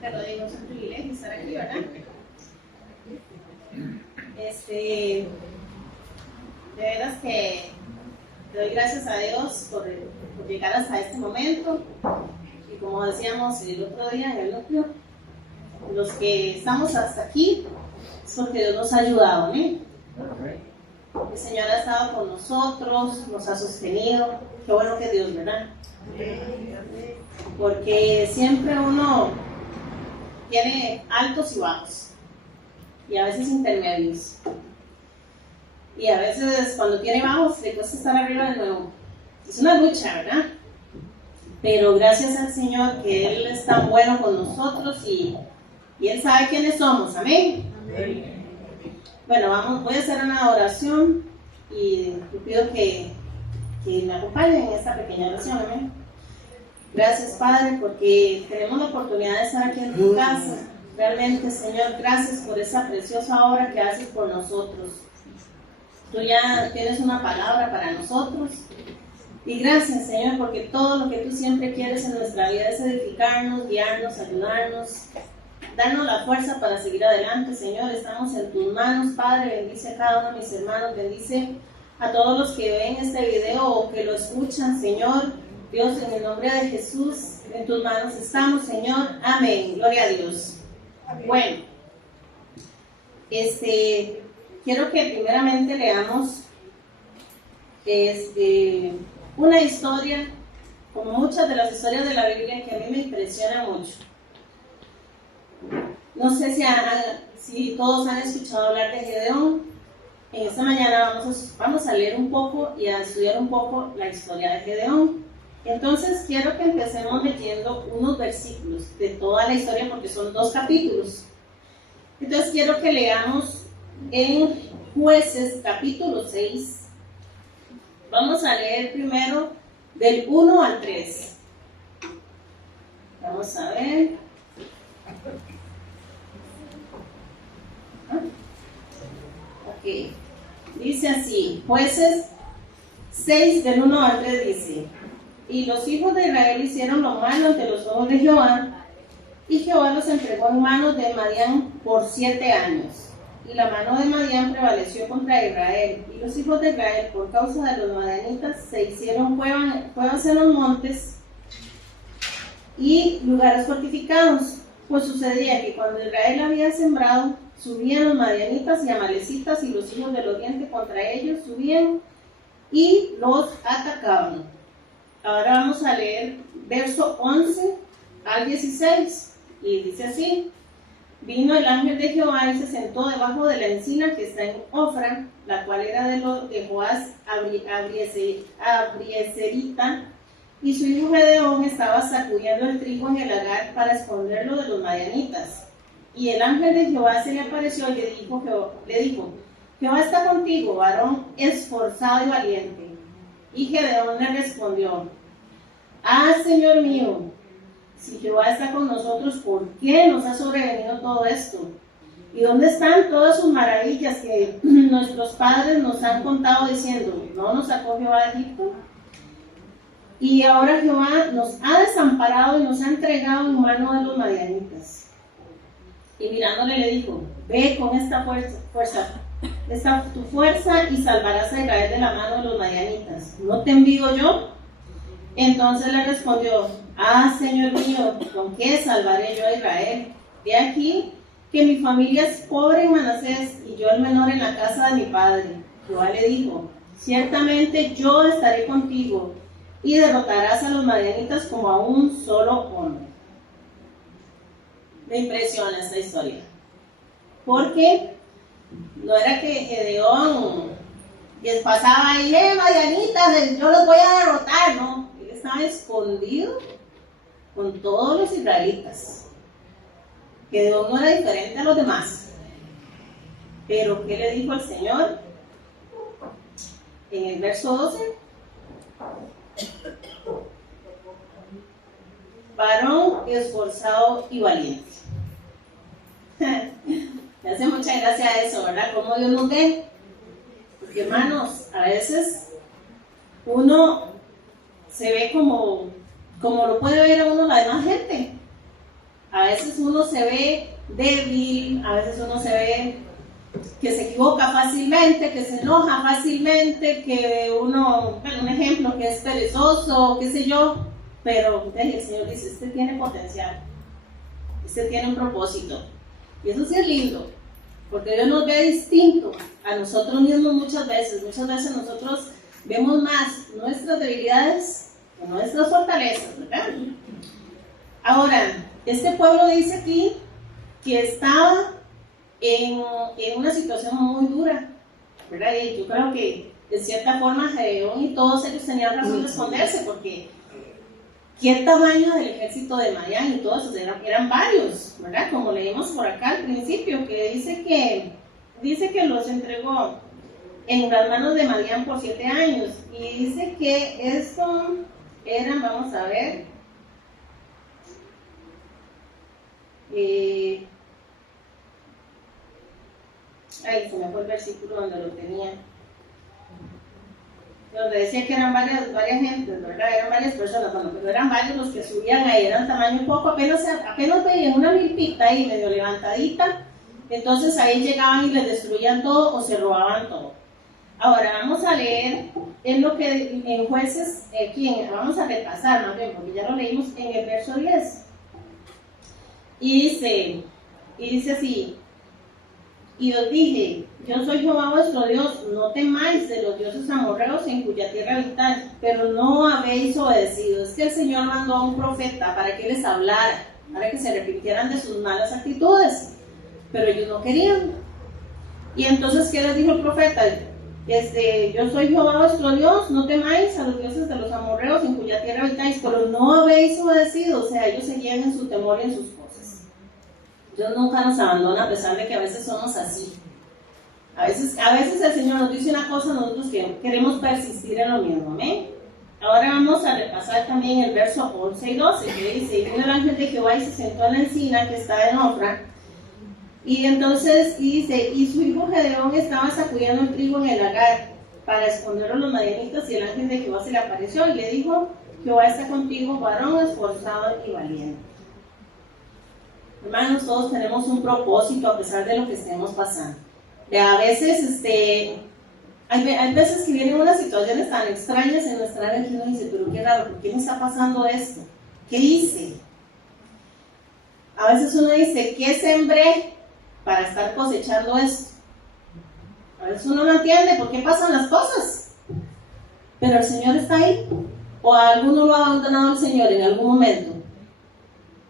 Pero digo, es un privilegio estar aquí, ¿verdad? De veras que le doy gracias a Dios por llegar hasta este momento. Y como decíamos el otro día en el núcleo, los que estamos hasta aquí es porque Dios nos ha ayudado, ¿eh? El Señor ha estado con nosotros, nos ha sostenido. Qué bueno que Dios, ¿verdad? Porque siempre uno tiene altos y bajos, y a veces intermedios. Y a veces cuando tiene bajos le cuesta estar arriba de nuevo. Es una lucha, ¿verdad? Pero gracias al Señor que Él es tan bueno con nosotros y Él sabe quiénes somos. Amén. Amén. Bueno, voy a hacer una oración y te pido que me acompañen en esta pequeña oración. Amén. Gracias, Padre, porque tenemos la oportunidad de estar aquí en tu casa. Realmente, Señor, gracias por esa preciosa obra que haces por nosotros. Tú ya tienes una palabra para nosotros. Y gracias, Señor, porque todo lo que tú siempre quieres en nuestra vida es edificarnos, guiarnos, ayudarnos, darnos la fuerza para seguir adelante, Señor. Estamos en tus manos, Padre. Bendice a cada uno de mis hermanos. Bendice a todos los que ven este video o que lo escuchan, Señor. Dios, en el nombre de Jesús, en tus manos estamos, Señor. Amén. Gloria a Dios. Amén. Bueno, quiero que primeramente leamos una historia, como muchas de las historias de la Biblia, que a mí me impresiona mucho. No sé si todos han escuchado hablar de Gedeón. En esta mañana vamos a leer un poco y a estudiar un poco la historia de Gedeón. Entonces quiero que empecemos leyendo unos versículos de toda la historia, porque son 2 capítulos. Entonces quiero que leamos en Jueces capítulo 6. Vamos a leer primero del 1 al 3. Vamos a ver. Ok. Dice así, Jueces 6 del 1 al 3 dice: Y los hijos de Israel hicieron lo malo ante los ojos de Jehová, y Jehová los entregó en manos de Madián por 7 años. Y la mano de Madián prevaleció contra Israel, y los hijos de Israel, por causa de los madianitas, se hicieron cuevas en los montes y lugares fortificados. Pues sucedía que cuando Israel había sembrado, subían los madianitas y amalecitas, y los hijos del oriente contra ellos subían y los atacaban. Ahora vamos a leer verso 11 al 16, y dice así: Vino el ángel de Jehová y se sentó debajo de la encina que está en Ofra, la cual era de Joás Abrieserita, y su hijo Gedeón estaba sacudiendo el trigo en el lagar para esconderlo de los madianitas. Y el ángel de Jehová se le apareció y le dijo: Jehová está contigo, varón esforzado y valiente. Y Gedeón le respondió: Señor mío, si Jehová está con nosotros, ¿por qué nos ha sobrevenido todo esto? ¿Y dónde están todas sus maravillas que nuestros padres nos han contado diciendo: ¿no nos sacó Jehová de Egipto? Y ahora Jehová nos ha desamparado y nos ha entregado en mano de los madianitas. Y mirándole le dijo: Ve con esta tu fuerza, y salvarás a Israel de la mano de los madianitas. ¿No te envío yo? Entonces le respondió: Señor mío, ¿con qué salvaré yo a Israel? He aquí que mi familia es pobre en Manasés, y yo el menor en la casa de mi padre. Jehová le dijo: Ciertamente yo estaré contigo, y derrotarás a los madianitas como a un solo hombre. Me impresiona esta historia, porque no era que Gedeón pasaba ahí: madianitas, yo los voy a derrotar. No, él estaba escondido con todos los israelitas. Gedeón no era diferente a los demás. Pero ¿qué le dijo el Señor? En el verso 12: varón esforzado y valiente. Me hace mucha gracia eso, ¿verdad? Cómo Dios nos ve. Porque, hermanos, a veces uno se ve como lo puede ver a uno la demás gente. A veces uno se ve débil, a veces uno se ve que se equivoca fácilmente, que se enoja fácilmente, que uno, bueno, un ejemplo, que es perezoso, qué sé yo, pero el Señor dice, usted tiene potencial, usted tiene un propósito, y eso sí es lindo, porque Dios nos ve distinto a nosotros mismos muchas veces nosotros vemos más nuestras debilidades que nuestras fortalezas, ¿verdad? Ahora, este pueblo dice aquí que estaba en una situación muy dura, ¿verdad? Y yo creo que de cierta forma Gedeón y todos ellos tenían razón de esconderse, porque ¿qué tamaño del ejército de Madián y todos esos eran varios, ¿verdad? Como leímos por acá al principio, que dice que los entregó en las manos de Madián por 7 años, y dice que esto eran, vamos a ver, se me fue el versículo donde lo tenía, donde decía que eran varias gentes, ¿verdad? Eran varias personas, bueno, pero eran varios los que subían ahí, eran tamaño un poco, apenas veían una milpita ahí medio levantadita, entonces ahí llegaban y les destruían todo o se robaban todo. Ahora vamos a leer en lo que en Jueces, vamos a repasar más bien, porque ya lo leímos en el verso 10, y dice así: y os dije, yo soy Jehová vuestro Dios, no temáis de los dioses amorreos en cuya tierra habitáis, pero no habéis obedecido. Es que el Señor mandó a un profeta para que les hablara, para que se arrepintieran de sus malas actitudes, pero ellos no querían. Y entonces, ¿qué les dijo el profeta? Yo soy Jehová vuestro Dios, no temáis a los dioses de los amorreos en cuya tierra habitáis, pero no habéis obedecido. O sea, ellos seguían en su temor y en sus cosas. Dios nunca nos abandona, a pesar de que a veces somos así. A veces el Señor nos dice una cosa, nosotros queremos persistir en lo mismo, ¿amén? Ahora vamos a repasar también el verso 11 y 12, que dice: y vino el ángel de Jehová y se sentó en la encina que está en Ofra. Y entonces dice: y su hijo Gedeón estaba sacudiendo el trigo en el lagar para esconderlo a los madianitas, y el ángel de Jehová se le apareció y le dijo: Jehová está contigo, varón esforzado y valiente. Hermanos, todos tenemos un propósito a pesar de lo que estemos pasando. A veces, hay veces que vienen unas situaciones tan extrañas en nuestra vida que uno dice: pero qué raro, ¿por qué me está pasando esto? ¿Qué hice? A veces uno dice: ¿qué sembré para estar cosechando esto? A veces uno no entiende por qué pasan las cosas, pero el Señor está ahí. ¿O a alguno lo ha abandonado el Señor en algún momento?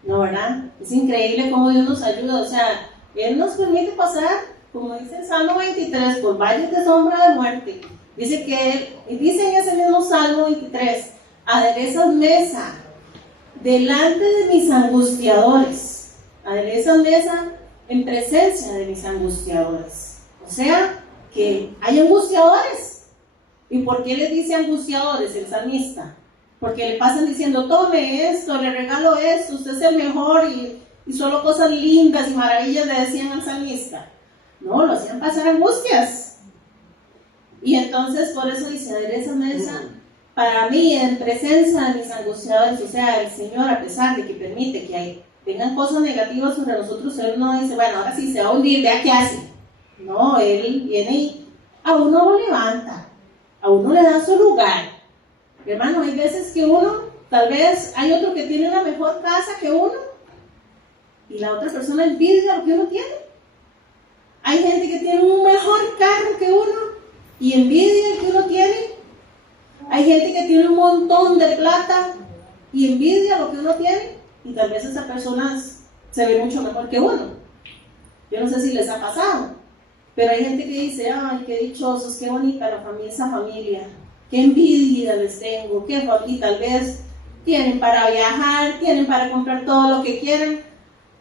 No, ¿verdad? Es increíble cómo Dios nos ayuda. O sea, Él nos permite pasar, como dice el Salmo 23, por valles de sombra de muerte. Dice dice en ese mismo Salmo 23: aderezas mesa delante de mis angustiadores. Aderezas mesa en presencia de mis angustiadores. O sea, que hay angustiadores. ¿Y por qué les dice angustiadores el salmista? Porque le pasan diciendo: tome esto, le regalo esto, usted es el mejor, y solo cosas lindas y maravillas le decían al salmista. No, lo hacían pasar angustias. Y entonces por eso dice: adereza mesa para mí en presencia de mis angustiadores. O sea, el Señor, a pesar de que permite que vengan cosas negativas sobre nosotros, Él no dice: bueno, ahora sí se va a hundir, vea qué hace. No, Él viene y a uno lo levanta, a uno le da su lugar. Hermano, hay veces que tal vez hay otro que tiene una mejor casa que uno, y la otra persona envidia lo que uno tiene. Hay gente que tiene un mejor carro que uno y envidia el que uno tiene. Hay gente que tiene un montón de plata y envidia lo que uno tiene, y tal vez esa persona se ve mucho mejor que uno. Yo no sé si les ha pasado, pero hay gente que dice: ay, qué dichosos, qué bonita esa familia, qué envidia les tengo, y tal vez tienen para viajar, tienen para comprar todo lo que quieran,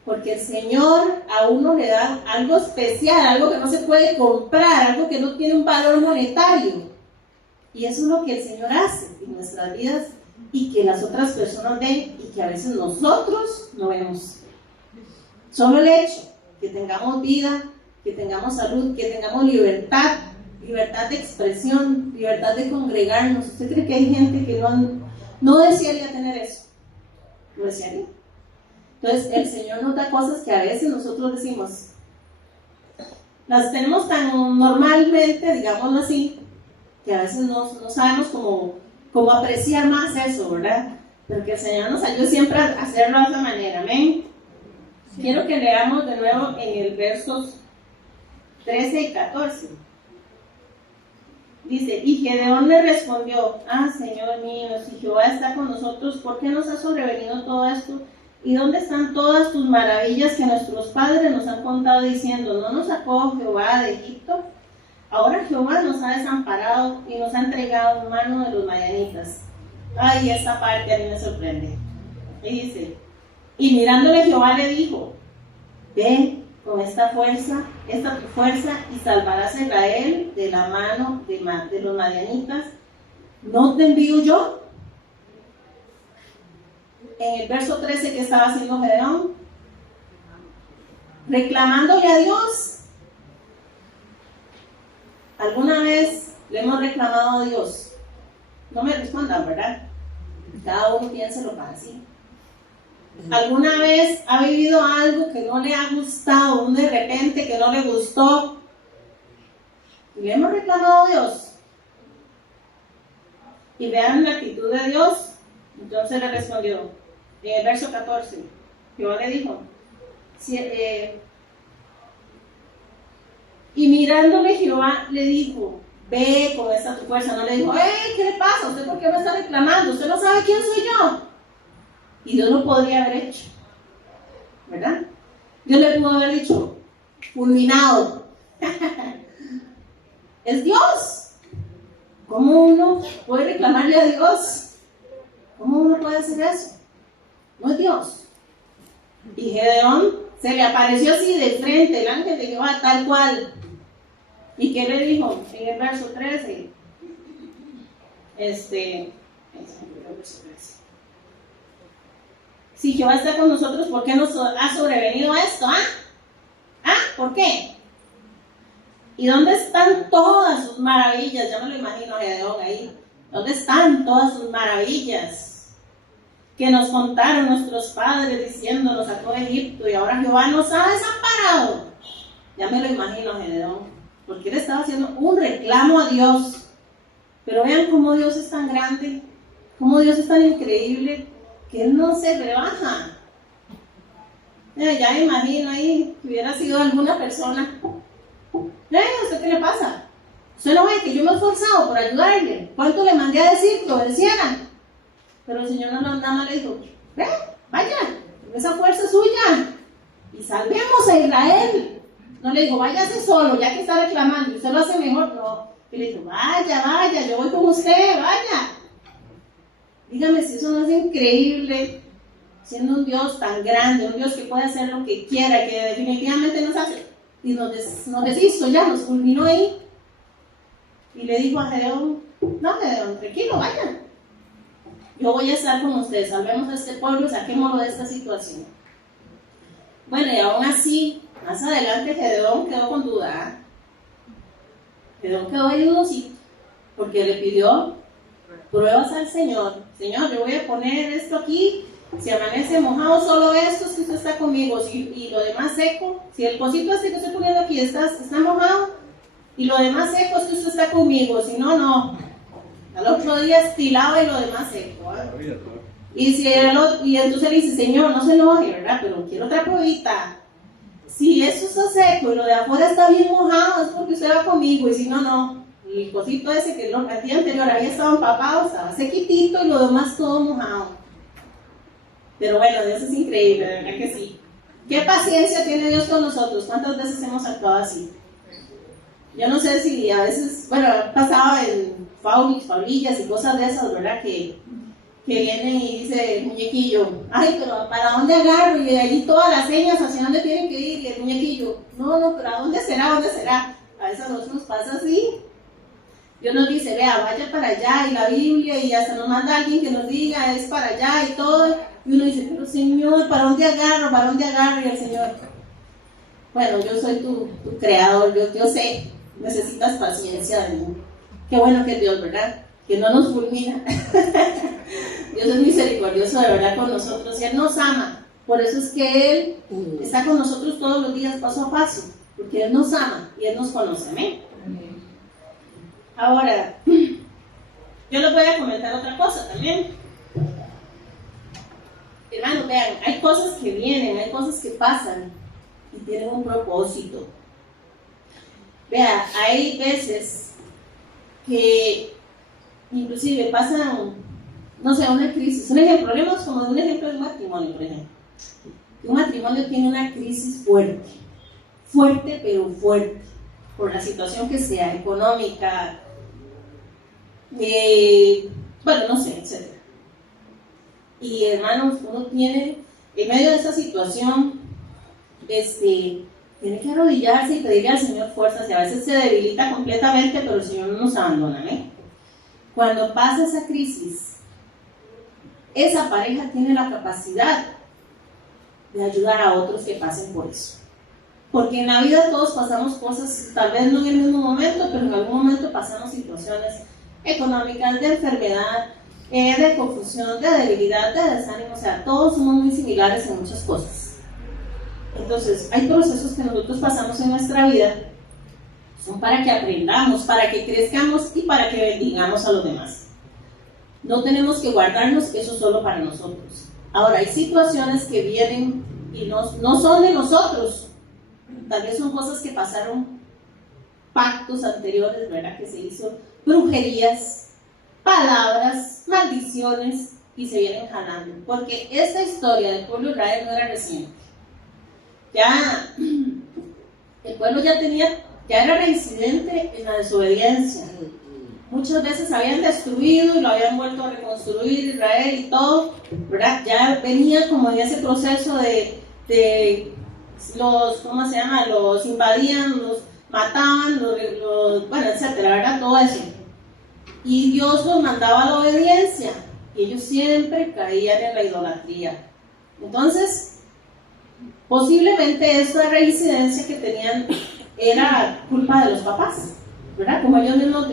porque el Señor a uno le da algo especial, algo que no se puede comprar, algo que no tiene un valor monetario. Y eso es lo que el Señor hace en nuestras vidas, y que las otras personas ven y que a veces nosotros no vemos. Solo el hecho que tengamos vida, que tengamos salud, que tengamos libertad de expresión, libertad de congregarnos. ¿Usted cree que hay gente que no desearía tener eso? ¿No desearía? Entonces el Señor nos da cosas que a veces nosotros decimos, las tenemos tan normalmente, digámoslo así, que a veces no sabemos cómo apreciar más eso, ¿verdad? Pero que el Señor nos ayude siempre a hacerlo de esa manera, amén. Sí. Quiero que leamos de nuevo en el versos 13 y 14. Dice, y Gedeón le respondió, Señor mío, si Jehová está con nosotros, ¿por qué nos ha sobrevenido todo esto? ¿Y dónde están todas tus maravillas que nuestros padres nos han contado diciendo, no nos sacó Jehová de Egipto? Ahora Jehová nos ha desamparado y nos ha entregado en mano de los madianitas. Ay, esta parte a mí me sorprende. Y dice, y mirándole Jehová le dijo, ve con esta tu fuerza, y salvarás a Israel de la mano de los madianitas. ¿No te envío yo? En el verso 13, ¿qué estaba haciendo Gedeón? Reclamándole a Dios. ¿Alguna vez le hemos reclamado a Dios? No me respondan, ¿verdad? Cada uno piénselo para sí. ¿Alguna vez ha vivido algo que no le ha gustado, un de repente que no le gustó? ¿Y le hemos reclamado a Dios? Y vean la actitud de Dios. Entonces le respondió, en el verso 14, Jehová le dijo, y mirándole Jehová le dijo, ve con esta tu fuerza. No le dijo, ¿qué le pasa? ¿Usted por qué me está reclamando? ¿Usted no sabe quién soy yo? Y Dios lo podría haber hecho, ¿verdad? Dios le pudo haber dicho, fulminado. Es Dios. ¿Cómo uno puede reclamarle a Dios? ¿Cómo uno puede hacer eso? No es Dios. Y Gedeón se le apareció así de frente, el ángel de Jehová, tal cual. ¿Y qué le dijo? En el verso 13. Si Jehová está con nosotros, ¿por qué nos ha sobrevenido esto? ¿Por qué? ¿Y dónde están todas sus maravillas? Ya me lo imagino a Gedeón ahí. ¿Dónde están todas sus maravillas? Que nos contaron nuestros padres diciendo, nos sacó de Egipto y ahora Jehová nos ha desamparado. Ya me lo imagino a Gedeón, porque él estaba haciendo un reclamo a Dios. Pero vean cómo Dios es tan grande, cómo Dios es tan increíble, que Él no se rebaja. Ya me imagino ahí que hubiera sido alguna persona. ¿Usted qué le pasa? Usted no ve que yo me he esforzado por ayudarle. ¿Cuánto le mandé a decir que lo obedecieran? Pero el Señor nada más le dijo, vaya, esa fuerza es suya y salvemos a Israel. No le dijo, váyase solo, ya que está reclamando, usted lo hace mejor. No, y le dijo, vaya, yo voy con usted, vaya. Dígame si eso no es increíble, siendo un Dios tan grande, un Dios que puede hacer lo que quiera, que definitivamente nos hace, y nos deshizo ya, nos culminó ahí. Y le dijo a Gedeón, no Gedeón, tranquilo, vaya. Yo voy a estar con ustedes, salvemos a este pueblo, saquémoslo de esta situación. Bueno, y aún así, más adelante Gedeón quedó con duda. Gedeón quedó ahí dudosito, porque le pidió pruebas al Señor. Señor, yo voy a poner esto aquí, si amanece mojado solo esto es que usted está conmigo, y lo demás seco, si el cosito este que estoy poniendo aquí está mojado, y lo demás seco es que usted está conmigo, si no, no. Al otro día estilaba y lo demás seco. Y entonces le dice, Señor, no se enoje, ¿verdad? Pero quiero otra pruebita. Si eso está seco y lo de afuera está bien mojado, es porque usted va conmigo, y si no, no. Y el cosito ese que el día anterior había estado empapado, estaba sequitito y lo demás todo mojado. Pero bueno, Dios es increíble, ¿verdad que sí? ¿Qué paciencia tiene Dios con nosotros? ¿Cuántas veces hemos actuado así? Yo no sé si a veces, bueno, pasaba en faulillas y cosas de esas, ¿verdad? Que vienen y dice el muñequillo, ay, pero ¿para dónde agarro? Y allí todas las señas hacia dónde tienen que ir, y el muñequillo, no, pero ¿a dónde será? A veces a nosotros nos pasa así. Dios nos dice, vea, vaya para allá, y la Biblia, y hasta nos manda alguien que nos diga, es para allá y todo. Y uno dice, pero Señor, ¿para dónde agarro? Y el Señor, bueno, yo soy tu creador, yo sé, necesitas paciencia de mí. Qué bueno que es Dios, ¿verdad? Que no nos fulmina. Dios es misericordioso de verdad con nosotros, y Él nos ama. Por eso es que Él está con nosotros todos los días, paso a paso, porque Él nos ama y Él nos conoce. Amén. Ahora, yo les voy a comentar otra cosa también. Hermanos, vean, hay cosas que vienen, hay cosas que pasan y tienen un propósito. Vean, hay veces que inclusive pasan, no sé, una crisis. Un ejemplo, hablemos como de un ejemplo de un matrimonio, por ejemplo. Un matrimonio tiene una crisis fuerte, fuerte pero fuerte, por la situación que sea, económica, bueno, no sé, etc. Y hermanos, uno tiene, en medio de esa situación, tiene que arrodillarse y pedirle al Señor fuerzas, y a veces se debilita completamente, pero el Señor no nos abandona, ¿eh? Cuando pasa esa crisis, esa pareja tiene la capacidad de ayudar a otros que pasen por eso. Porque en la vida todos pasamos cosas, tal vez no en el mismo momento, pero en algún momento pasamos situaciones económicas, de enfermedad, de confusión, de debilidad, de desánimo. O sea, todos somos muy similares en muchas cosas. Entonces, hay procesos que nosotros pasamos en nuestra vida, son para que aprendamos, para que crezcamos y para que bendigamos a los demás. No tenemos que guardarnos eso solo para nosotros. Ahora, hay situaciones que vienen y no son de nosotros. Tal vez son cosas que pasaron, pactos anteriores, ¿verdad? Que se hizo, brujerías, palabras, maldiciones, y se vienen jalando. Porque esta historia del pueblo de Israel no era reciente. Ya, el pueblo ya era reincidente en la desobediencia. Muchas veces habían destruido y lo habían vuelto a reconstruir Israel y todo, ¿verdad? Ya venía como en ese proceso de los, ¿cómo se llama? Los invadían, los mataban, bueno, etcétera, ¿verdad? Todo eso. Y Dios los mandaba a la obediencia, y ellos siempre caían en la idolatría. Entonces, posiblemente esta reincidencia que tenían era culpa de los papás, ¿verdad? Como ellos mismos,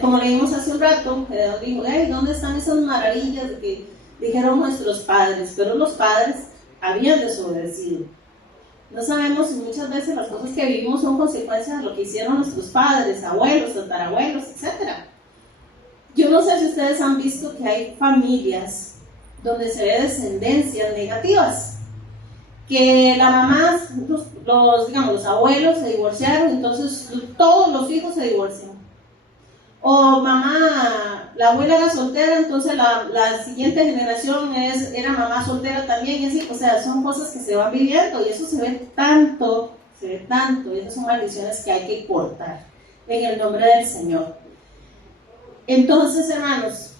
como leímos hace un rato, Gedeón dijo, ¿dónde están esas maravillas que dijeron nuestros padres? Pero los padres habían desobedecido. No sabemos si muchas veces las cosas que vivimos son consecuencias de lo que hicieron nuestros padres, abuelos, tatarabuelos, etc. Yo no sé si ustedes han visto que hay familias donde se ve descendencias negativas, que la mamá, los abuelos se divorciaron, entonces todos los hijos se divorcian. O mamá, la abuela era soltera, entonces la siguiente generación era mamá soltera también, y así. O sea, son cosas que se van viviendo, y eso se ve tanto, y esas son maldiciones que hay que cortar en el nombre del Señor. Entonces, hermanos,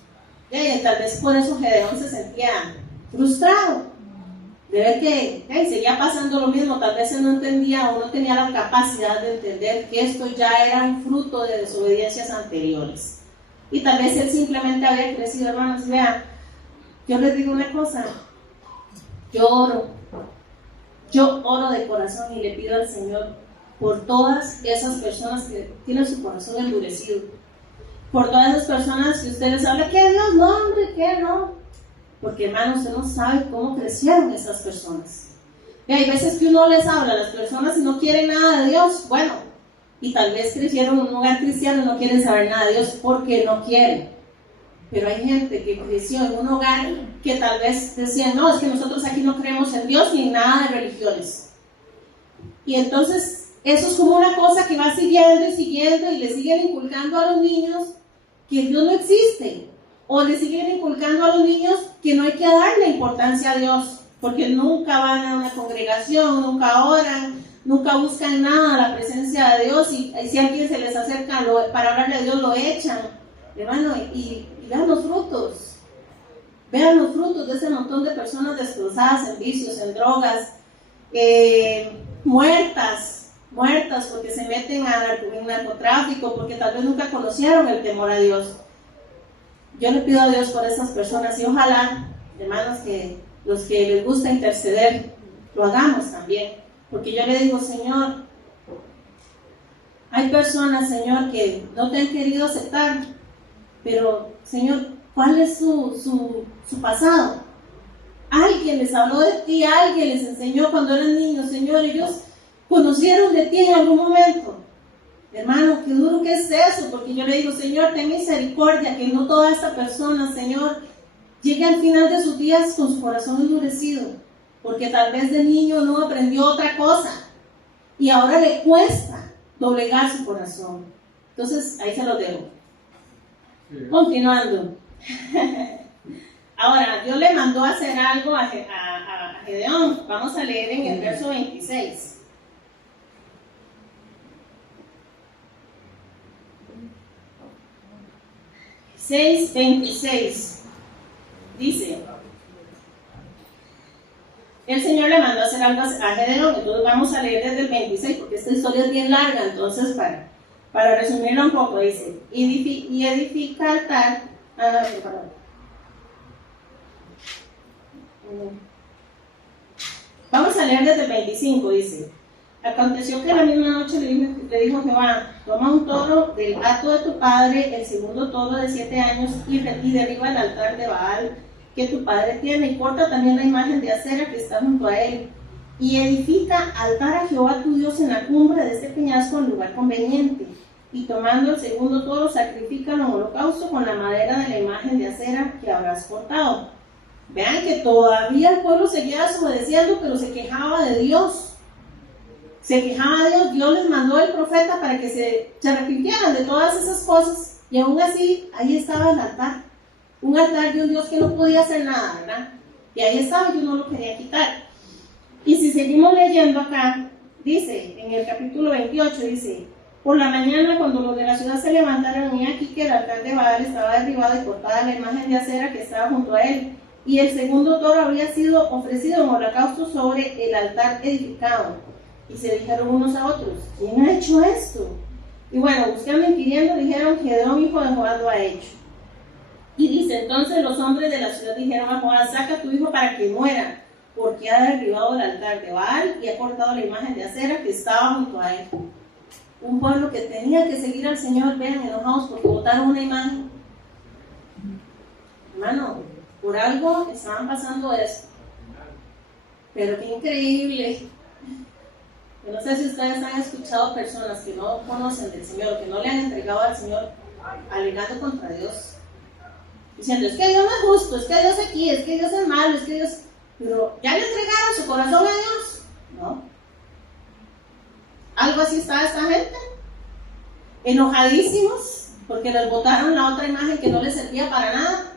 tal vez por eso Gedeón se sentía frustrado de ver que seguía pasando lo mismo. Tal vez él no entendía o no tenía la capacidad de entender que esto ya era un fruto de desobediencias anteriores, y tal vez él simplemente había crecido. Hermanos, vean, yo les digo una cosa, yo oro de corazón y le pido al Señor por todas esas personas que tienen su corazón endurecido, por todas esas personas que ustedes hablan que Dios no, hombre, que no. Porque, hermanos, usted no sabe cómo crecieron esas personas. Y hay veces que uno les habla a las personas y no quieren nada de Dios. Bueno, y tal vez crecieron en un hogar cristiano y no quieren saber nada de Dios porque no quieren. Pero hay gente que creció en un hogar que tal vez decían, no, es que nosotros aquí no creemos en Dios ni en nada de religiones. Y entonces, eso es como una cosa que va siguiendo y le siguen inculcando a los niños que Dios no existe. O le siguen inculcando a los niños que no hay que darle importancia a Dios, porque nunca van a una congregación, nunca oran, nunca buscan nada, la presencia de Dios, y si alguien se les acerca para hablarle a Dios, lo echan. Hermano, y vean los frutos de ese montón de personas destrozadas en vicios, en drogas, muertas porque se meten en narcotráfico, porque tal vez nunca conocieron el temor a Dios. Yo le pido a Dios por estas personas, y ojalá, hermanos, que los que les gusta interceder, lo hagamos también. Porque yo le digo, Señor, hay personas, Señor, que no te han querido aceptar, pero, Señor, ¿cuál es su pasado? Alguien les habló de ti, alguien les enseñó cuando eran niños, Señor, ellos conocieron de ti en algún momento. Hermano, qué duro que es eso, porque yo le digo, Señor, ten misericordia, que no toda esta persona, Señor, llegue al final de sus días con su corazón endurecido, porque tal vez de niño no aprendió otra cosa, y ahora le cuesta doblegar su corazón. Entonces, ahí se lo dejo. Sí. Continuando. Ahora, Dios le mandó a hacer algo a Gedeón. Vamos a leer en el verso 26. 6:26 dice: el Señor le mandó a hacer algo a Gedeón. Entonces vamos a leer desde el 26 porque esta historia es bien larga. Entonces para resumirla un poco dice: y edifica altar. Vamos a leer desde el 25. Dice: aconteció que la misma noche le dijo Jehová: toma un toro del hato de tu padre, el segundo toro de 7 años, y derriba el altar de Baal que tu padre tiene, y corta también la imagen de acera que está junto a él, y edifica altar a Jehová tu Dios en la cumbre de este peñasco en lugar conveniente, y tomando el segundo toro, sacrifícalo en holocausto con la madera de la imagen de acera que habrás cortado. Vean que todavía el pueblo seguía desobedeciendo, pero se quejaba de Dios. Se quejaba de Dios. Dios les mandó el profeta para que se arrepintieran de todas esas cosas, y aún así ahí estaba el altar, un altar de un Dios que no podía hacer nada, ¿verdad? Y ahí estaba, yo no lo quería quitar. Y si seguimos leyendo acá, dice en el capítulo 28, dice: por la mañana, cuando los de la ciudad se levantaron, y aquí que el altar de Baal estaba derribado y cortada la imagen de acera que estaba junto a él, y el segundo toro había sido ofrecido en holocausto sobre el altar edificado. Y se dijeron unos a otros: ¿quién ha hecho esto? Y bueno, buscando y inquiriendo, dijeron: Gedeón, hijo de Joás, lo ha hecho. Y dice: entonces los hombres de la ciudad dijeron a Joás: saca a tu hijo para que muera, porque ha derribado el altar de Baal y ha cortado la imagen de acera que estaba junto a él. Un pueblo que tenía que seguir al Señor, vean, enojados porque botaron una imagen. Hermano, por algo estaban pasando esto. Pero qué increíble. Yo no sé si ustedes han escuchado personas que no conocen del Señor, que no le han entregado al Señor, alegando contra Dios, diciendo: es que Dios no es justo, es que Dios aquí, es que Dios es malo, es que Dios... Pero ¿ya le entregaron su corazón a Dios? No. Algo así está esta gente, enojadísimos porque les botaron la otra imagen que no les servía para nada,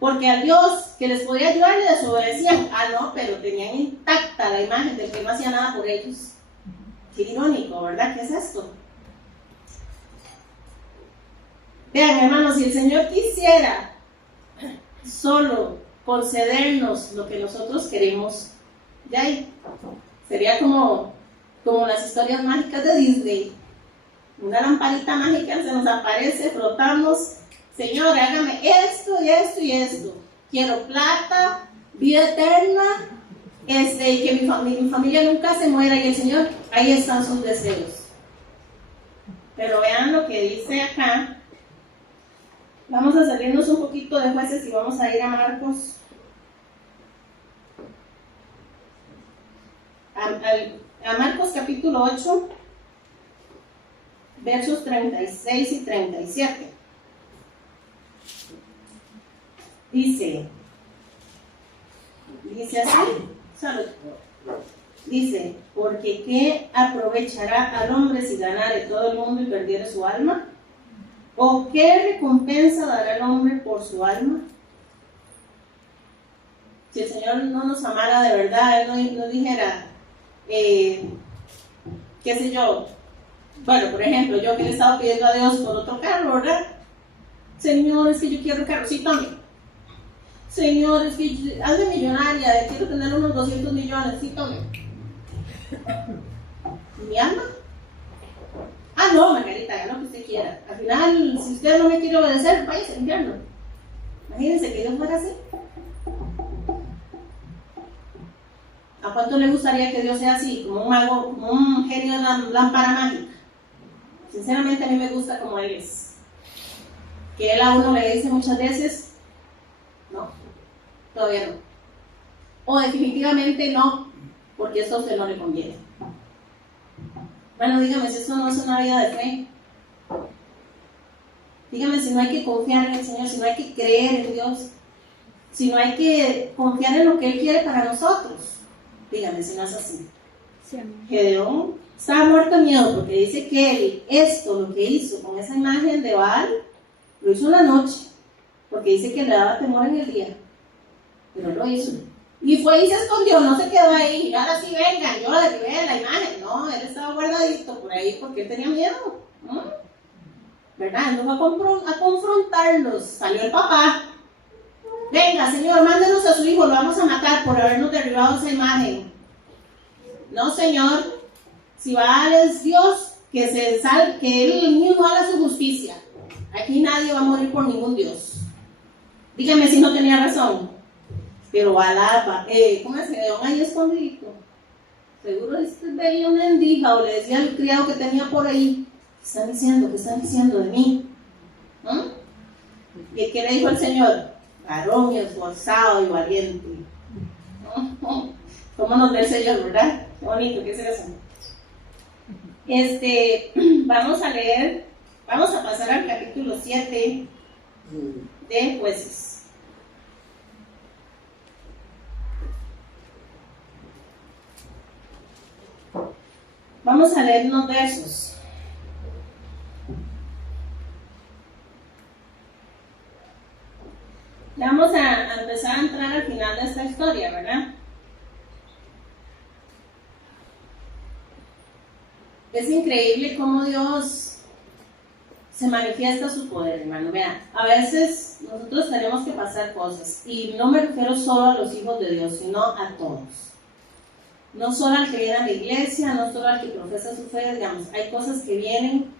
porque al Dios que les podía ayudar le desobedecían. No, pero tenían intacta la imagen del que no hacía nada por ellos. Qué irónico, ¿verdad? ¿Qué es esto? Vean, hermanos, si el Señor quisiera solo concedernos lo que nosotros queremos, ya ahí sería como las historias mágicas de Disney. Una lamparita mágica se nos aparece, frotamos: Señor, hágame esto y esto y esto. Quiero plata, vida eterna, y que mi familia nunca se muera. Y el Señor, ahí están sus deseos. Pero vean lo que dice acá. Vamos a salirnos un poquito de Jueces y vamos a ir a Marcos. A Marcos capítulo 8, versos 36 y 37. Dice así, dice: porque ¿qué aprovechará al hombre si ganare todo el mundo y perdiere su alma? ¿O qué recompensa dará el hombre por su alma? Si el Señor no nos amara de verdad, Él no dijera, qué sé yo, bueno, por ejemplo, yo que le estaba pidiendo a Dios por otro carro, ¿verdad? Señor, es que yo quiero el carro, sí, tome. Señor, es que hazme millonaria, quiero tener unos 200 millones, sí, tome. ¿Mi alma? No, Margarita, haga lo que usted quiera. Al final, si usted no me quiere obedecer, váyase al infierno. Imagínense que Dios fuera así. ¿A cuánto le gustaría que Dios sea así? Como un mago, como un genio de la lámpara mágica. Sinceramente a mí me gusta como Él es. Que Él a uno le dice muchas veces: no, todavía no. O definitivamente no, porque eso a usted no le conviene. Bueno, dígame si eso no es una vida de fe. Dígame si no hay que confiar en el Señor, si no hay que creer en Dios, si no hay que confiar en lo que Él quiere para nosotros. Dígame si no es así. Sí. Gedeón estaba muerto de miedo porque dice que él, lo que hizo con esa imagen de Baal, lo hizo en la noche, porque dice que le daba temor en el día, pero lo hizo. Y fue y se escondió, no se quedó ahí, y ahora sí vengan, yo derribé la imagen. No, él estaba guardadito por ahí porque él tenía miedo. ¿Verdad? Él no fue a confrontarlos, salió el papá. Venga, Señor, mándenos a su hijo, lo vamos a matar por habernos derribado esa imagen. No, Señor, si Baal es Dios, que Él mismo haga su justicia. Aquí nadie va a morir por ningún Dios. Dígame si no tenía razón. Pero Baal, ¿cómo es? Gedeón ahí escondido. Seguro veía una endija o le decía al criado que tenía por ahí: ¿qué están diciendo? ¿Qué están diciendo de mí? ¿Y qué le dijo el Señor? Varón y esforzado y valiente. ¿Cómo nos ve el Señor, verdad? Qué bonito, ¿qué es eso? Vamos a pasar al capítulo 7 de Jueces. Vamos a leer unos versos. Vamos a empezar a entrar al final de esta historia, ¿verdad? Es increíble cómo Dios se manifiesta su poder, hermano. Vean, a veces nosotros tenemos que pasar cosas, y no me refiero solo a los hijos de Dios, sino a todos. No solo al que viene a la iglesia, no solo al que profesa su fe, digamos, hay cosas que vienen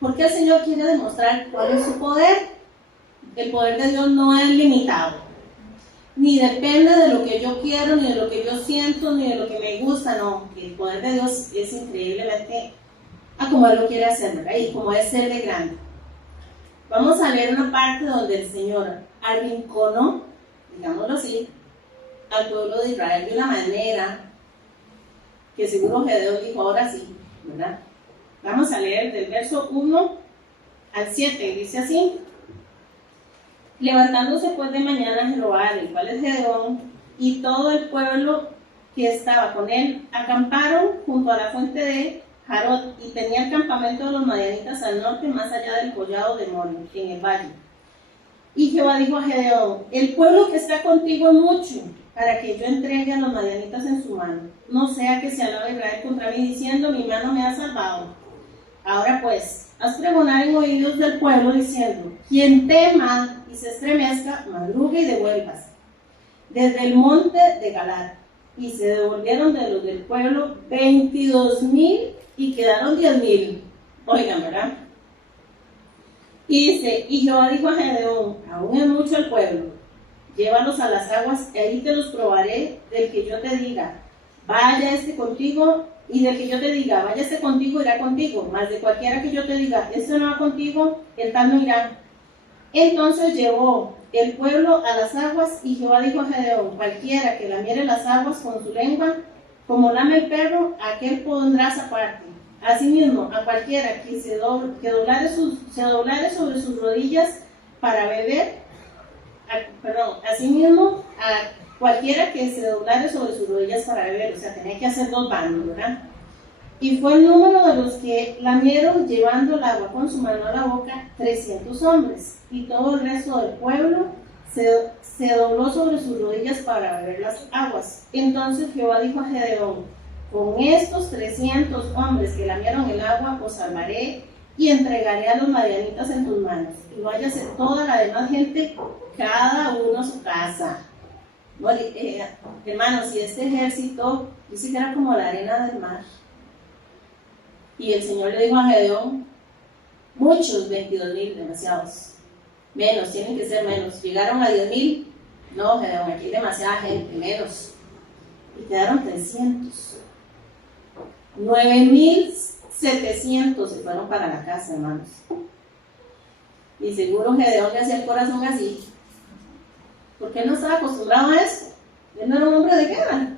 porque el Señor quiere demostrar cuál es su poder. El poder de Dios no es limitado, ni depende de lo que yo quiero, ni de lo que yo siento, ni de lo que me gusta. No, el poder de Dios es increíblemente a como Él lo quiere hacer, ¿verdad? Y como es ser de grande. Vamos a leer una parte donde el Señor arrinconó, digámoslo así, al pueblo de Israel de una manera que seguro Gedeón dijo: ahora sí, ¿verdad? Vamos a leer del verso 1 al 7, dice así: levantándose pues de mañana Jeroboam, el cual es Gedeón, y todo el pueblo que estaba con él, acamparon junto a la fuente de Jarot, y tenía el campamento de los madianitas al norte, más allá del collado de More, en el valle. Y Jehová dijo a Gedeón: el pueblo que está contigo es mucho, para que yo entregue a los madianitas en su mano. No sea que se alabe Israel contra mí, diciendo: mi mano me ha salvado. Ahora pues, haz pregonar en oídos del pueblo, diciendo: quien tema y se estremezca, madrugue y devuélvase desde el monte de Galad. Y se devolvieron de los del pueblo 22,000 y quedaron 10,000. Oigan, ¿verdad? Y dice: y Jehová dijo a Gedeón: aún es mucho el pueblo, llévalos a las aguas, y ahí te los probaré. Del que yo te diga, vaya este contigo, y del que yo te diga, vaya este contigo, irá contigo. Mas de cualquiera que yo te diga, este no va contigo, el tal no irá. Entonces llevó el pueblo a las aguas, y Jehová dijo a Gedeón: cualquiera que lamiere las aguas con su lengua, como lame el perro, aquel pondrás aparte. Asimismo, a cualquiera que se doblare sobre sus rodillas para beber, asimismo, a cualquiera que se doblare sobre sus rodillas para beber. O sea, tenía que hacer dos bandos, ¿verdad? Y fue el número de los que lamieron llevando el agua con su mano a la boca, 300 hombres. Y todo el resto del pueblo se dobló sobre sus rodillas para beber las aguas. Entonces Jehová dijo a Gedeón: con estos 300 hombres que lamieron el agua os salvaré, y entregaré a los madianitas en tus manos. Y váyase toda la demás gente, cada uno a su casa. Bueno, hermanos, y este ejército dice que era como la arena del mar. Y el Señor le dijo a Gedeón: muchos, 22,000, demasiados. Menos, tienen que ser menos. Llegaron a 10,000. No, Gedeón, aquí hay demasiada gente, menos. Y quedaron 300. 9,700 se fueron para la casa, hermanos. Y seguro Gedeón le hacía el corazón así. porque él no estaba acostumbrado a eso. Él no era un hombre de guerra.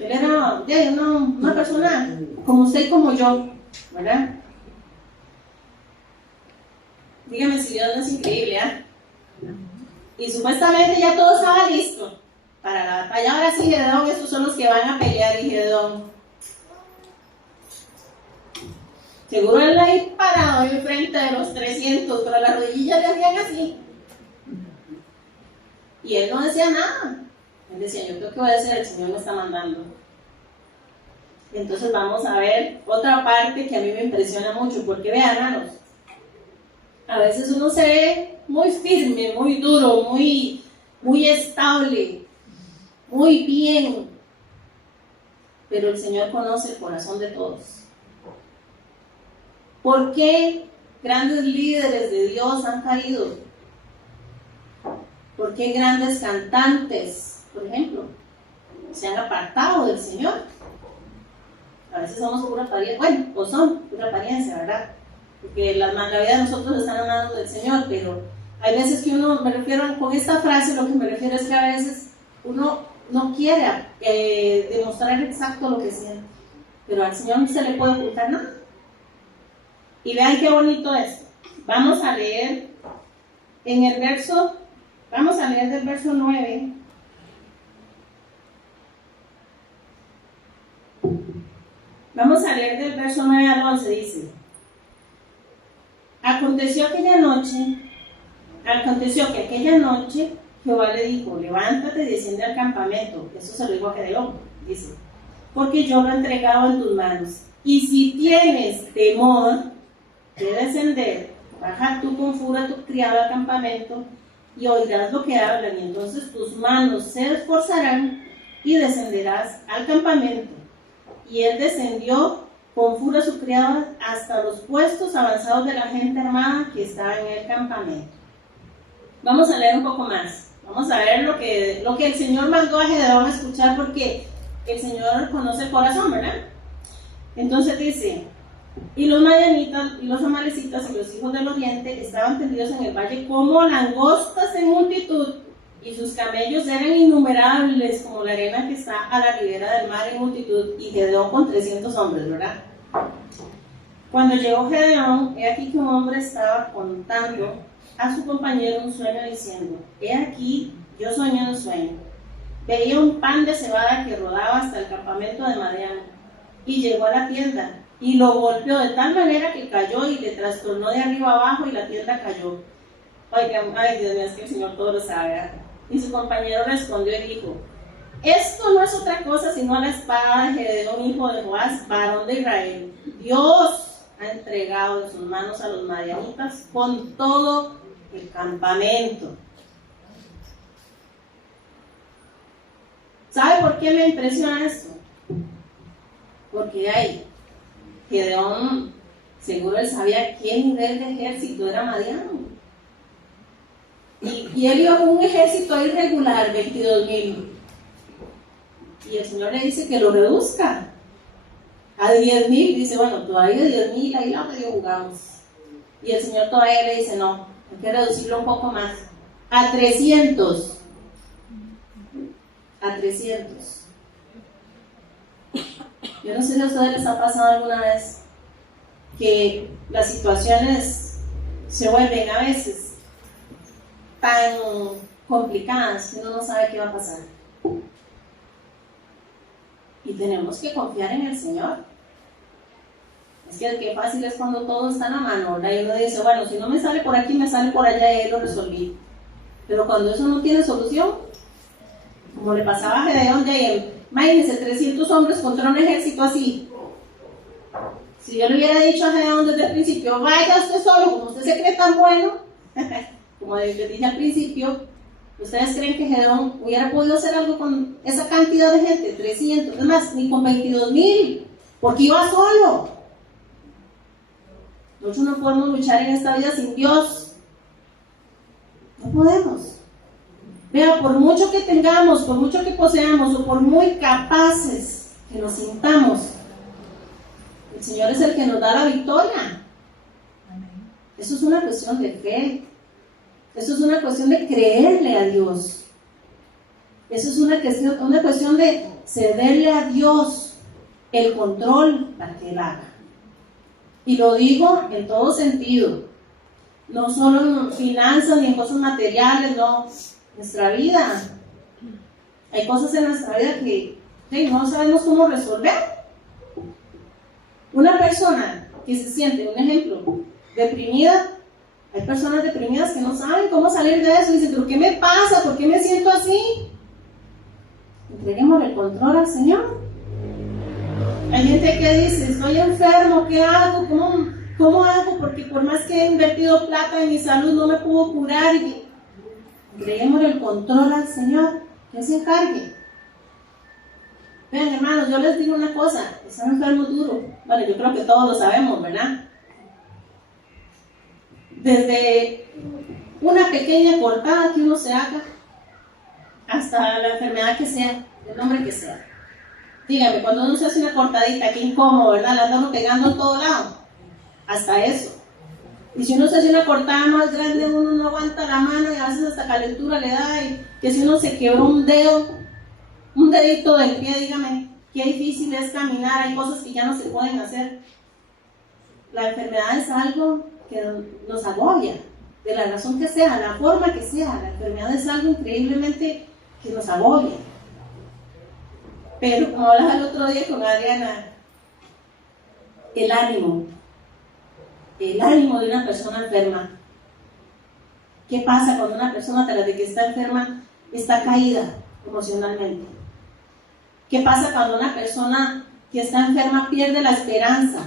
Él era una persona como usted y como yo, ¿verdad? Dígame si Dios no es increíble, ¿eh? Y supuestamente ya todo estaba listo para la batalla. Ahora sí, Gedeón, estos son los que van a pelear. Y Gedeón, seguro él ahí parado enfrente de los 300, pero las rodillas le hacían así. Y él no decía nada. Él decía, yo creo que voy a hacer, el Señor me está mandando. Entonces vamos a ver otra parte que a mí me impresiona mucho, porque vean, hermanos, a veces uno se ve muy firme, muy duro, muy estable, muy bien, pero el Señor conoce el corazón de todos. ¿Por qué grandes líderes de Dios han caído? ¿Por qué grandes cantantes, por ejemplo, se han apartado del Señor? A veces somos pura apariencia, bueno, o son pura apariencia, ¿verdad? Porque la vida de nosotros están en manos del Señor, pero hay veces que uno, me refiero con esta frase, lo que me refiero es que a veces uno no quiere demostrar exacto lo que siente, pero al Señor no se le puede ocultar nada. Y vean qué bonito esto. Vamos a leer en el verso, vamos a leer del verso 9. Vamos a leer del verso 9 al 11, dice: Aconteció que aquella noche Jehová le dijo, levántate y desciende al campamento. Eso se lo dijo a Gedeón, dice, porque yo lo he entregado en tus manos. Y si tienes temor de descender, baja tú con furia a tu criado al campamento y oirás lo que hablan, y entonces tus manos se esforzarán y descenderás al campamento. Y él descendió con furia a su criado hasta los puestos avanzados de la gente armada que estaba en el campamento. Vamos a leer un poco más. Vamos a ver lo que el Señor mandó a Gedeón a escuchar, porque el Señor conoce el corazón, ¿verdad? Entonces dice: y los madianitas y los amalecitas y los hijos del oriente estaban tendidos en el valle como langostas en multitud, y sus camellos eran innumerables como la arena que está a la ribera del mar en multitud, y Gedeón con 300 hombres, ¿verdad? Cuando llegó Gedeón, he aquí que un hombre estaba contando a su compañero un sueño, diciendo: he aquí, yo soñé un sueño. Veía un pan de cebada que rodaba hasta el campamento de Madián, y llegó a la tienda, y lo golpeó de tal manera que cayó y le trastornó de arriba abajo, y la tienda cayó. Oigan, ay Dios mío, es que el Señor todo lo sabe, ¿verdad? Y su compañero respondió y dijo: esto no es otra cosa sino la espada de Gedeón, hijo de Joás, varón de Israel. Dios ha entregado en sus manos a los madianitas con todo el campamento. ¿Sabe por qué me impresiona esto? Porque Gedeón, seguro él sabía qué nivel de ejército era Madián. Y él iba con un ejército irregular, 22,000. Y el Señor le dice que lo reduzca a 10,000. Dice, bueno, todavía 10,000, ahí la medio jugamos. Y el Señor todavía le dice, no, hay que reducirlo un poco más. A 300. A 300. Yo no sé si a ustedes les ha pasado alguna vez que las situaciones se vuelven a veces tan complicadas que uno no sabe qué va a pasar. Y tenemos que confiar en el Señor. Es que qué fácil es cuando todo está en la mano, ¿verdad? Y uno dice, bueno, si no me sale por aquí, me sale por allá, y lo resolví. Pero cuando eso no tiene solución, como le pasaba a Gedeón, imagínense, 300 hombres contra un ejército así. Si yo le hubiera dicho a Gedeón desde el principio, vaya usted solo, como usted se cree tan bueno, como les dije al principio, ¿ustedes creen que Gedeón hubiera podido hacer algo con esa cantidad de gente? 300, es más, ni con 22,000, porque iba solo. Nosotros no podemos luchar en esta vida sin Dios. No podemos. Vea, por mucho que tengamos, por mucho que poseamos, o por muy capaces que nos sintamos, el Señor es el que nos da la victoria. Eso es una cuestión de fe. Eso es una cuestión de creerle a Dios. Eso es una cuestión de cederle a Dios el control para que Él haga. Y lo digo en todo sentido. No solo en finanzas ni en cosas materiales, no. Nuestra vida. Hay cosas en nuestra vida que no sabemos cómo resolver. Una persona que se siente, un ejemplo, deprimida, hay personas deprimidas que no saben cómo salir de eso. Dicen, ¿pero qué me pasa? ¿Por qué me siento así? Entreguemos el control al Señor. Hay gente que dice, estoy enfermo, ¿qué hago? ¿Cómo hago? Porque por más que he invertido plata en mi salud, no me puedo curar. Entreguemos el control al Señor, que Él se encargue. Vean, hermanos, yo les digo una cosa, están enfermos duro. Bueno, yo creo que todos lo sabemos, ¿verdad? Desde una pequeña cortada que uno se haga, hasta la enfermedad que sea, el nombre que sea. Dígame, cuando uno se hace una cortadita, qué incómodo, ¿verdad? La andamos pegando en todo lado. Hasta eso. Y si uno se hace una cortada más grande, uno no aguanta la mano y a veces hasta calentura le da. Y que si uno se quebró un dedo, un dedito del pie, dígame, qué difícil es caminar. Hay cosas que ya no se pueden hacer. La enfermedad es algo que nos agobia, de la razón que sea, la forma que sea. La enfermedad es algo increíblemente que nos agobia. Pero como hablaba el otro día con Adriana, el ánimo de una persona enferma. ¿Qué pasa cuando una persona, tras de que está enferma, está caída emocionalmente? ¿Qué pasa cuando una persona que está enferma pierde la esperanza?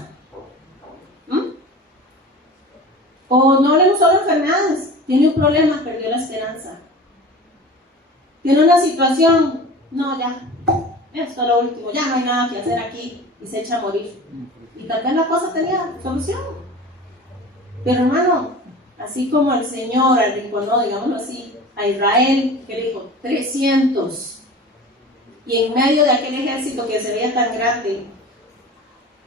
O no hablemos solo de enfermedades, tiene un problema, perdió la esperanza. Tiene una situación, no, ya, esto es lo último, ya no hay nada que hacer aquí, y se echa a morir. Y tal vez la cosa tenía solución. Pero hermano, así como el Señor arrinconó, digámoslo así, a Israel, que le dijo 300, y en medio de aquel ejército que se veía tan grande,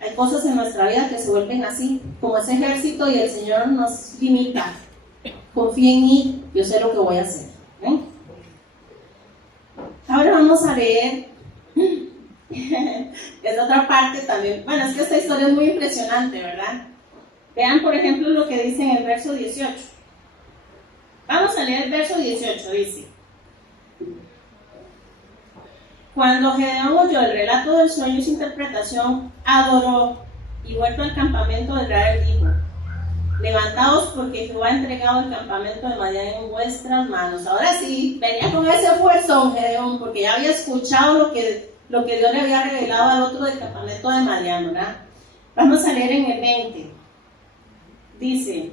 hay cosas en nuestra vida que se vuelven así, como ese ejército, y el Señor nos limita. Confía en mí, yo sé lo que voy a hacer. Ahora vamos a leer esta otra parte también. Bueno, es que esta historia es muy impresionante, ¿verdad? Vean, por ejemplo, lo que dice en el verso 18. Vamos a leer el verso 18, dice: Cuando Gedeón oyó el relato del sueño y su interpretación, adoró, y vuelto al campamento de Israel dijo: Levantaos, porque Jehová ha entregado el campamento de Madián en vuestras manos. Ahora sí, venía con ese esfuerzo Gedeón, porque ya había escuchado lo que Dios le había revelado al otro del campamento de Madián, ¿verdad? Vamos a leer en el 20. Dice: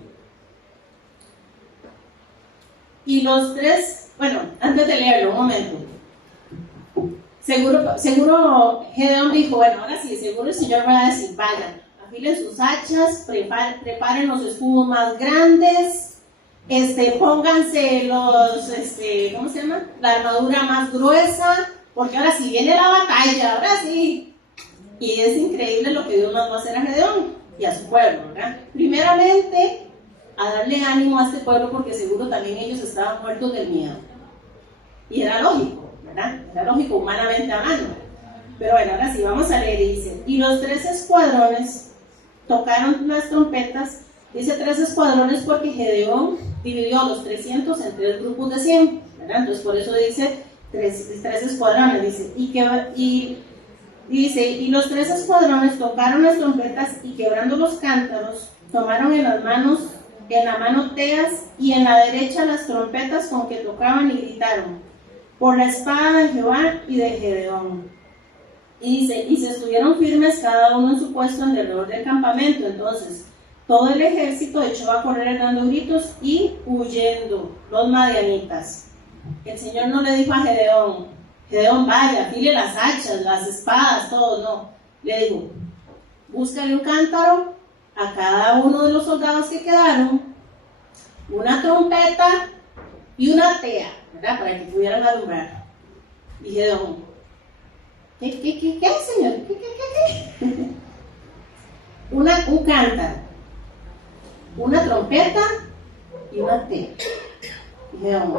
y los tres, bueno, antes de leerlo, un momento. Seguro Gedeón dijo, bueno, ahora sí, seguro el Señor va a decir, vayan, afilen sus hachas, preparen los escudos más grandes, pónganse ¿cómo se llama? La armadura más gruesa, porque ahora sí viene la batalla, ahora sí. Y es increíble lo que Dios nos va a hacer a Gedeón y a su pueblo, ¿verdad? Primeramente, a darle ánimo a este pueblo, porque seguro también ellos estaban muertos del miedo. Y era lógico, ¿verdad? Era lógico humanamente hablando. Pero bueno, ahora sí, vamos a leer. Dice: y los 3 escuadrones tocaron las trompetas. Dice 3 escuadrones porque Gedeón dividió a los 300 en 3 grupos de 100, ¿verdad? Entonces por eso dice 3 escuadrones. Dice, y los 3 escuadrones tocaron las trompetas, y quebrando los cántaros, tomaron en la mano teas, y en la derecha las trompetas con que tocaban, y gritaron: por la espada de Jehová y de Gedeón. Y dice, y se estuvieron firmes cada uno en su puesto alrededor del campamento. Entonces todo el ejército echó a correr dando gritos y huyendo los madianitas. El Señor no le dijo a Gedeón, vaya, afile las hachas, las espadas, todo, no. Le dijo, búscale un cántaro a cada uno de los soldados que quedaron, una trompeta y una tea, ¿verdad? Para que pudieran alumbrar. Y Gedeón, ¿qué, Señor? ¿Qué? Un cántaro, una trompeta y una tea. Dijeron,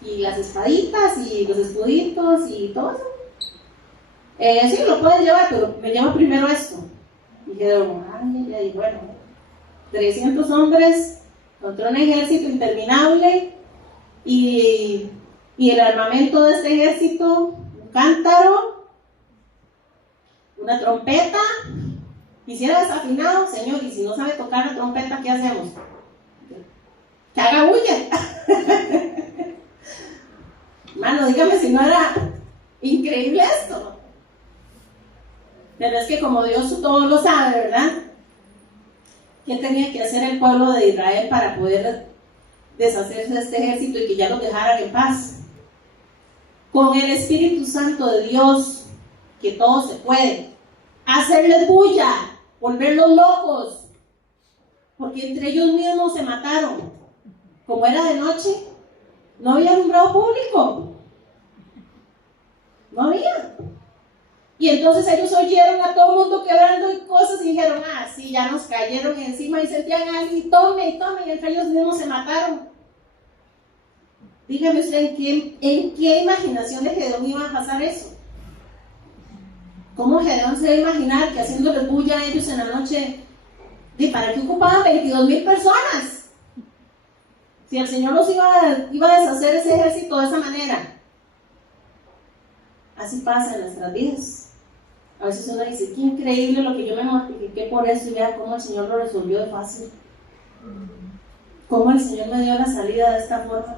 y las espaditas y los escuditos y todo eso. Sí, lo pueden llevar, pero me lleva primero esto. Dijeron, ay, bueno, 300 hombres contra un ejército interminable y el armamento de este ejército, un cántaro, una trompeta. Quisiera desafinado, Señor, y si no sabe tocar la trompeta, ¿qué hacemos? Que haga bulla. Mano, dígame si no era increíble esto. Pero es que como Dios todo lo sabe, ¿verdad? ¿Qué tenía que hacer el pueblo de Israel para poder deshacerse de este ejército y que ya los dejaran en paz? Con el Espíritu Santo de Dios, que todo se puede. Hacerles bulla, volverlos locos, porque entre ellos mismos se mataron. Como era de noche, no había alumbrado público. No había. Y entonces ellos oyeron a todo el mundo quebrando y cosas y dijeron, sí, ya nos cayeron encima y sentían a alguien, y tome, y entre ellos mismos se mataron. Dígame usted, ¿en qué imaginación de Gedeón iba a pasar eso? ¿Cómo Gedeón se iba a imaginar que haciéndoles bulla a ellos en la noche, para qué ocupaban 22,000 personas? Si el Señor los iba a deshacer ese ejército de esa manera. Así pasa en nuestras vidas. A veces uno dice, qué increíble lo que yo me mortifiqué por eso, y vea cómo el Señor lo resolvió de fácil. Cómo el Señor me dio la salida de esta forma.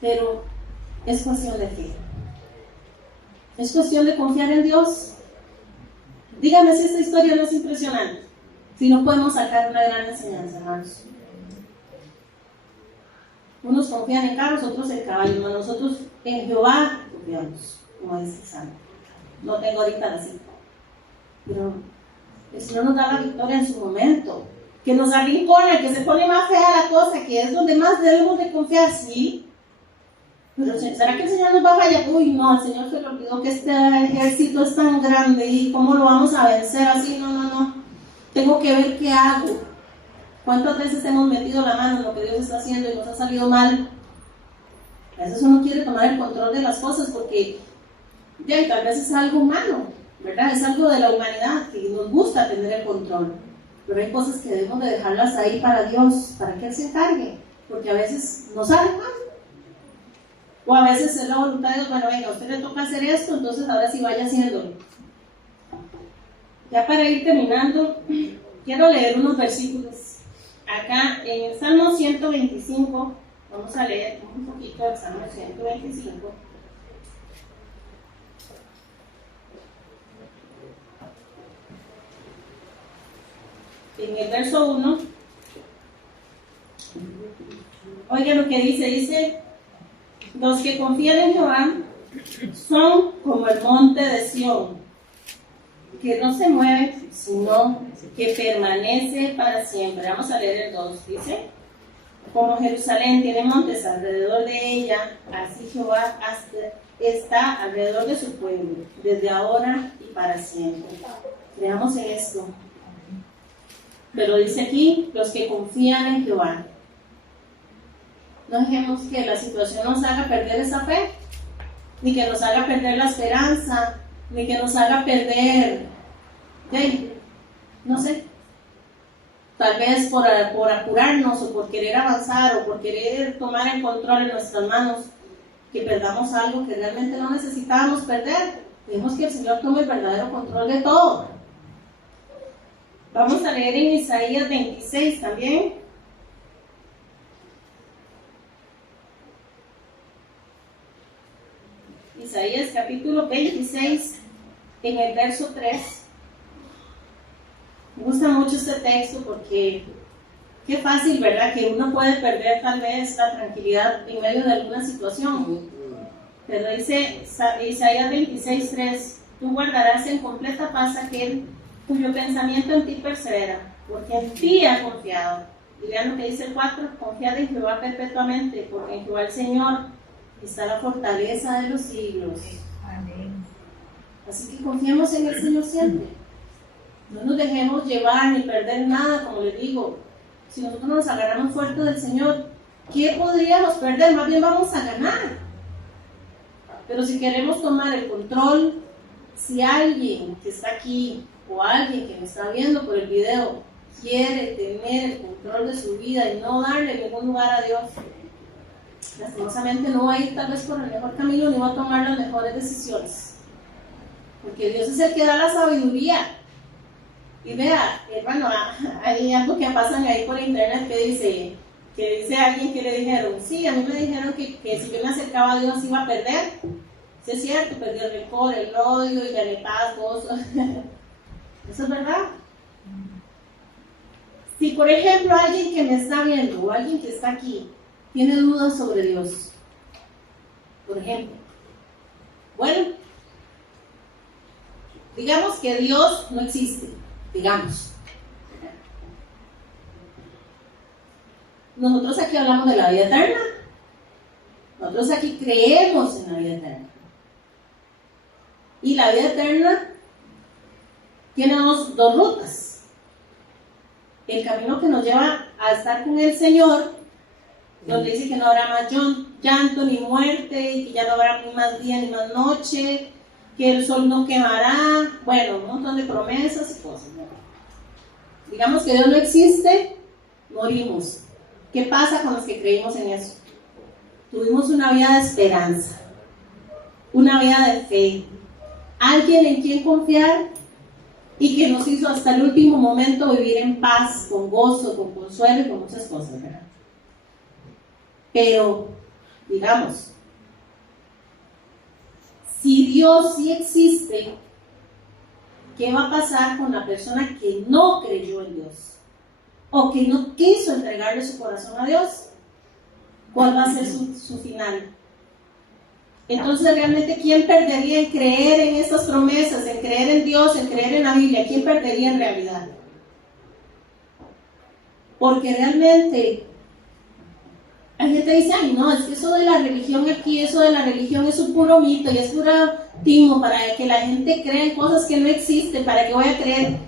Pero es cuestión de fe. Es cuestión de confiar en Dios. Dígame si esta historia no es impresionante. Si no podemos sacar una gran enseñanza, hermanos. Unos confían en carros, otros en caballos, pero nosotros en Jehová confiamos, como dice el Salmo. No tengo ahorita la cita, pero el Señor nos da la victoria en su momento, que nos arrincona, que se pone más fea la cosa, que es donde más debemos de confiar, sí. Pero ¿será que el Señor nos va a fallar? Uy, no, el Señor se le olvidó que este ejército es tan grande y cómo lo vamos a vencer así. No, tengo que ver qué hago. ¿Cuántas veces hemos metido la mano en lo que Dios está haciendo y nos ha salido mal? A veces uno quiere tomar el control de las cosas porque tal vez es algo humano, ¿verdad? Es algo de la humanidad que nos gusta tener el control. Pero hay cosas que debemos de dejarlas ahí para Dios, para que Él se encargue, porque a veces nos sale mal. O a veces es la voluntad de Dios, bueno, venga, a usted le toca hacer esto, entonces ahora sí vaya haciéndolo. Ya para ir terminando, quiero leer unos versículos. Acá en el Salmo 125, vamos a leer un poquito el Salmo 125. En el verso 1, oiga lo que dice, los que confían en Jehová son como el monte de Sión, que no se mueve, sino que permanece para siempre. Vamos a leer el 2, dice, como Jerusalén tiene montes alrededor de ella, así Jehová está alrededor de su pueblo, desde ahora y para siempre. Creamos en esto. Pero dice aquí, los que confían en Jehová. No dejemos que la situación nos haga perder esa fe, ni que nos haga perder la esperanza, ni que nos haga perder, no sé, tal vez por apurarnos o por querer avanzar o por querer tomar el control en nuestras manos, que perdamos algo que realmente no necesitábamos perder. Dejemos que el Señor tome el verdadero control de todo. Vamos a leer en Isaías 26 también. Isaías capítulo 26, en el verso 3. Me gusta mucho este texto porque qué fácil, ¿verdad? Que uno puede perder tal vez la tranquilidad en medio de alguna situación. Pero dice Isaías 26, 3, tú guardarás en completa paz aquel cuyo pensamiento en ti persevera, porque en ti ha confiado. Y vean lo que dice el 4, confiad en Jehová perpetuamente, porque en Jehová el Señor está la fortaleza de los siglos. Amén. Así que confiemos en el Señor siempre. No nos dejemos llevar ni perder nada, como les digo. Si nosotros nos agarramos fuerte del Señor, ¿qué podríamos perder? Más bien vamos a ganar. Pero si queremos tomar el control, si alguien que está aquí o alguien que me está viendo por el video quiere tener el control de su vida y no darle ningún lugar a Dios, lastimosamente no va a ir tal vez por el mejor camino ni va a tomar las mejores decisiones, porque Dios es el que da la sabiduría. Y vea, hermano, hay algo que pasan ahí por internet que dice alguien que le dijeron, sí, a mí me dijeron que si yo me acercaba a Dios iba a perder. Sí, es cierto, perdí el rencor, el odio y gané paz, gozo. Eso es verdad. Si por ejemplo alguien que me está viendo o alguien que está aquí tiene dudas sobre Dios, por ejemplo, bueno, digamos que Dios no existe, digamos. Nosotros aquí hablamos de la vida eterna. Nosotros aquí creemos en la vida eterna. Y la vida eterna tiene dos rutas. El camino que nos lleva a estar con el Señor, donde dice que no habrá más llanto ni muerte, que ya no habrá ni más día ni más noche, que el sol no quemará, bueno, un montón de promesas y cosas, ¿no? Digamos que Dios no existe, morimos. ¿Qué pasa con los que creímos en eso? Tuvimos una vida de esperanza, una vida de fe, alguien en quien confiar y que nos hizo hasta el último momento vivir en paz, con gozo, con consuelo y con muchas cosas, ¿verdad? Pero, digamos, si Dios sí existe, ¿qué va a pasar con la persona que no creyó en Dios? O que no quiso entregarle su corazón a Dios. ¿Cuál va a ser su final? Entonces, realmente, ¿quién perdería en creer en estas promesas, en creer en Dios, en creer en la Biblia? ¿Quién perdería en realidad? Porque realmente hay gente que dice, ay no, es que eso de la religión aquí, eso de la religión es un puro mito y es puro timo para que la gente crea en cosas que no existen, para que voy a creer.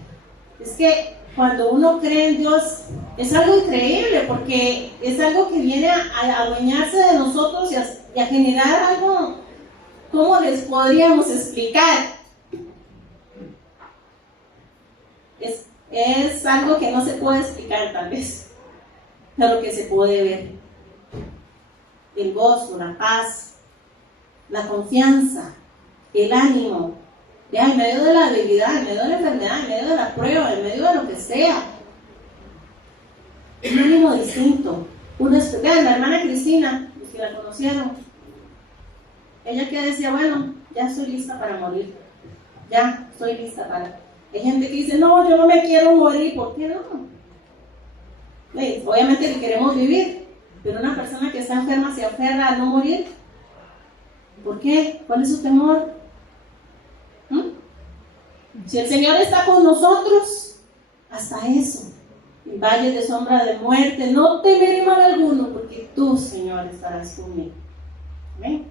Es que cuando uno cree en Dios es algo increíble, porque es algo que viene a adueñarse de nosotros y a generar algo, ¿cómo les podríamos explicar? Es algo que no se puede explicar tal vez, pero que se puede ver. El gozo, la paz, la confianza, el ánimo, ya en medio de la debilidad, en medio de la enfermedad, en medio de la prueba, en medio de lo que sea. Un ánimo distinto. Vean, la hermana Cristina, los que la conocieron, ella que decía, bueno, ya estoy lista para morir, ya estoy lista para... Hay gente que dice, no, yo no me quiero morir, ¿por qué no? Obviamente que queremos vivir, pero una persona que está enferma se aferra a no morir. ¿Por qué? ¿Cuál es su temor? Si el Señor está con nosotros, hasta eso, en valles de sombra de muerte, no temeré mal alguno, porque tú, Señor, estarás conmigo. ¿Ven?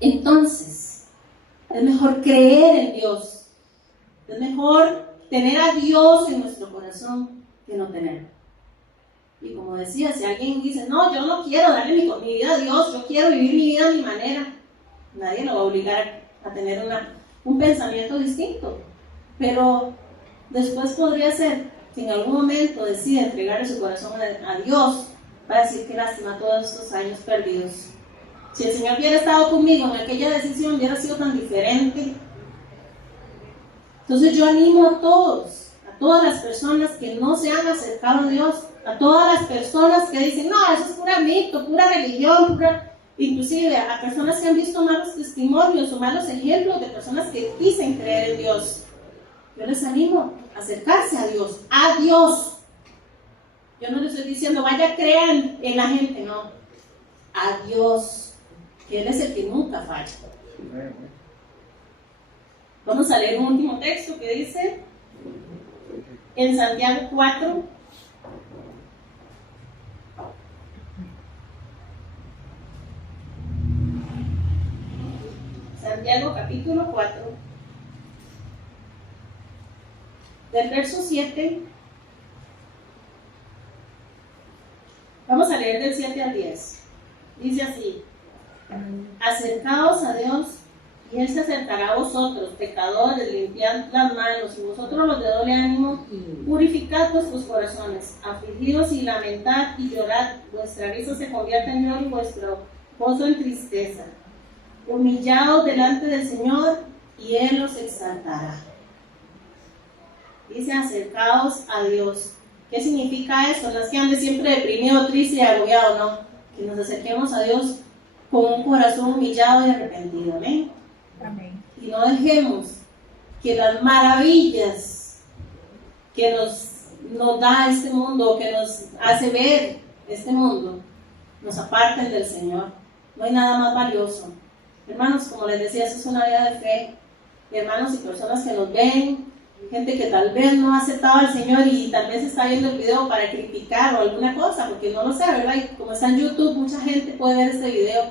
Entonces, es mejor creer en Dios, es mejor tener a Dios en nuestro corazón que no tenerlo. Y como decía, si alguien dice, no, yo no quiero darle mi vida a Dios, yo quiero vivir mi vida a mi manera, nadie lo va a obligar a tener un pensamiento distinto. Pero después podría ser que en algún momento decida entregarle su corazón a Dios, para decir que lástima todos estos años perdidos. Si el Señor hubiera estado conmigo en aquella decisión, hubiera sido tan diferente. Entonces yo animo a todas las personas que no se han acercado a Dios, a todas las personas que dicen, no, eso es pura mito, pura religión, inclusive a personas que han visto malos testimonios o malos ejemplos de personas que dicen creer en Dios. Yo les animo a acercarse a Dios, a Dios. Yo no les estoy diciendo, vaya, crean en la gente, no. A Dios, que Él es el que nunca falla. Vamos a leer un último texto que dice en Santiago 4. Santiago capítulo 4, del verso 7 Vamos a leer del 7 al 10. Dice así: acercaos a Dios, y Él se acercará a vosotros, pecadores, limpiad las manos, y vosotros los de doble ánimo, purificad vuestros corazones, afligidos y lamentad y llorad, vuestra risa se convierta en lloro y vuestro gozo en tristeza. Humillaos delante del Señor, y Él os exaltará. Dice, acercaos a Dios. ¿Qué significa eso? No es que ande siempre deprimido, triste y agobiado, no. Que nos acerquemos a Dios con un corazón humillado y arrepentido. Amén. Amén. Y no dejemos que las maravillas que nos da este mundo, que nos hace ver este mundo, nos aparten del Señor. No hay nada más valioso. Hermanos, como les decía, eso es una vida de fe. Hermanos y personas que nos ven, gente que tal vez no ha aceptado al Señor y tal vez está viendo el video para criticar o alguna cosa, porque no lo sé, ¿verdad? Y como está en YouTube, mucha gente puede ver este video.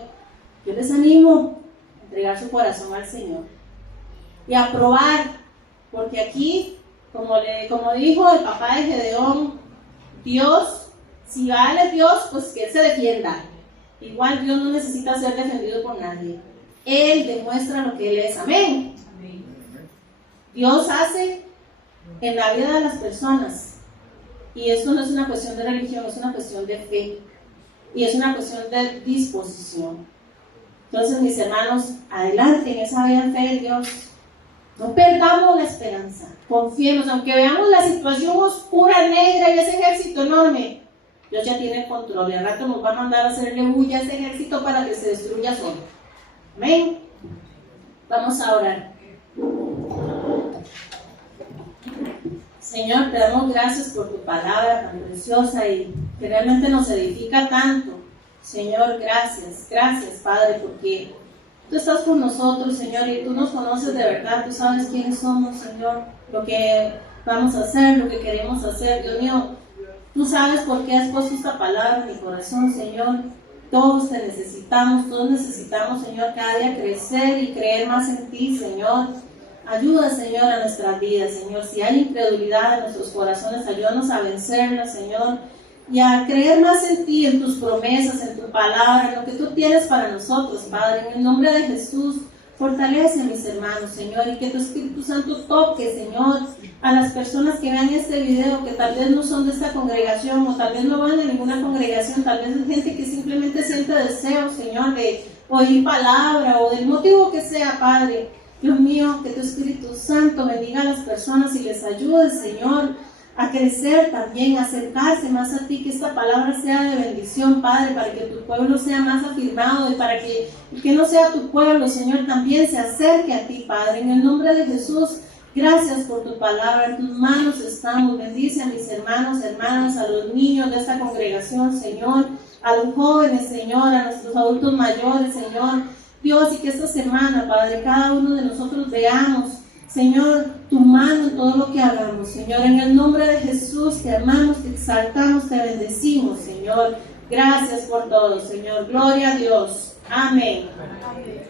Yo les animo a entregar su corazón al Señor y a probar, porque aquí, como dijo el papá de Gedeón, Dios, si vale Dios, pues que Él se defienda. Igual Dios no necesita ser defendido por nadie. Él demuestra lo que Él es. Amén. Dios hace en la vida de las personas, y esto no es una cuestión de religión, es una cuestión de fe y es una cuestión de disposición. Entonces, mis hermanos, adelante en esa vida de fe en Dios. No perdamos la esperanza, confiemos, aunque veamos la situación oscura, negra y ese ejército enorme, Dios ya tiene el control y al rato nos va a mandar a hacerle bulla a ese ejército para que se destruya solo. Amén. Vamos a orar. Señor, te damos gracias por tu palabra tan preciosa y que realmente nos edifica tanto. Señor, gracias, Padre, porque tú estás con nosotros, Señor, y tú nos conoces de verdad, tú sabes quiénes somos, Señor, lo que vamos a hacer, lo que queremos hacer. Dios mío, tú sabes por qué has puesto esta palabra en mi corazón, Señor. Todos te necesitamos, Señor, cada día crecer y creer más en ti, Señor. Ayuda, Señor, a nuestras vidas, Señor. Si hay incredulidad en nuestros corazones, ayúdanos a vencerla, Señor, y a creer más en ti, en tus promesas, en tu palabra, en lo que tú tienes para nosotros, Padre. En el nombre de Jesús, fortalece a mis hermanos, Señor, y que tu Espíritu Santo toque, Señor, a las personas que vean este video, que tal vez no son de esta congregación, o tal vez no van a ninguna congregación, tal vez es gente que simplemente siente deseo, Señor, de oír palabra, o del motivo que sea, Padre. Dios mío, que tu Espíritu Santo bendiga a las personas y les ayude, Señor, a crecer también, a acercarse más a ti, que esta palabra sea de bendición, Padre, para que tu pueblo sea más afirmado y para que el que no sea tu pueblo, Señor, también se acerque a ti, Padre. En el nombre de Jesús, gracias por tu palabra, en tus manos estamos. Bendice a mis hermanos, hermanas, a los niños de esta congregación, Señor, a los jóvenes, Señor, a nuestros adultos mayores, Señor. Dios, y que esta semana, Padre, cada uno de nosotros veamos, Señor, tu mano en todo lo que hagamos, Señor. En el nombre de Jesús te amamos, te exaltamos, te bendecimos, Señor. Gracias por todo, Señor. Gloria a Dios. Amén. Amén.